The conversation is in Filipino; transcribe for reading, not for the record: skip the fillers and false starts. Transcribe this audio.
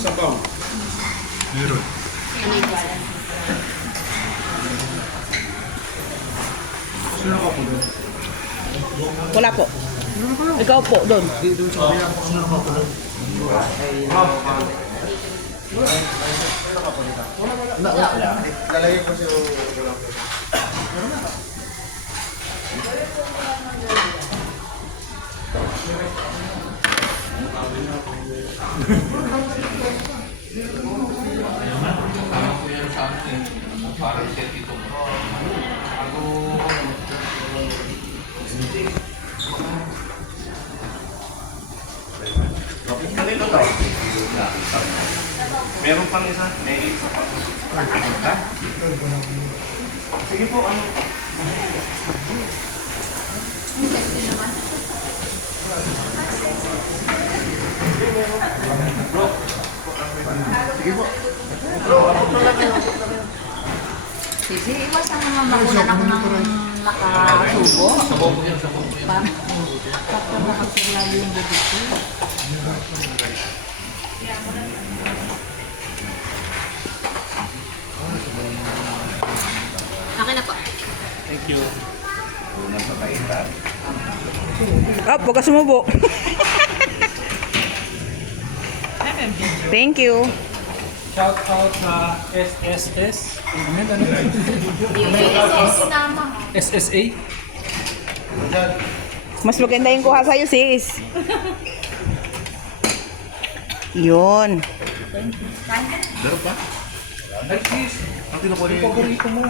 Sabaw. Meron. Sino ka po doon? Wala po. Ikaw po, doon. Doon sa kabila. Sino ka po doon? Wala. Lalagay ko siya. Meron pang isa, may isa pa. Sige po, ano? Sige po. Sige, iwas ang mga makunan ako ng nakasubo. Para makapilali yung bubuk ko. Akin na po. Thank you. Unang papaitan. Huwag ka sumubo. Thank you. Shout out sa SSS. Ano? Yes, naman. SSA. Mas maganda yung kuha sa'yo, sis. Yun. Meron pa? Ay, sis. Ang kinukuha niya. Paborito mo.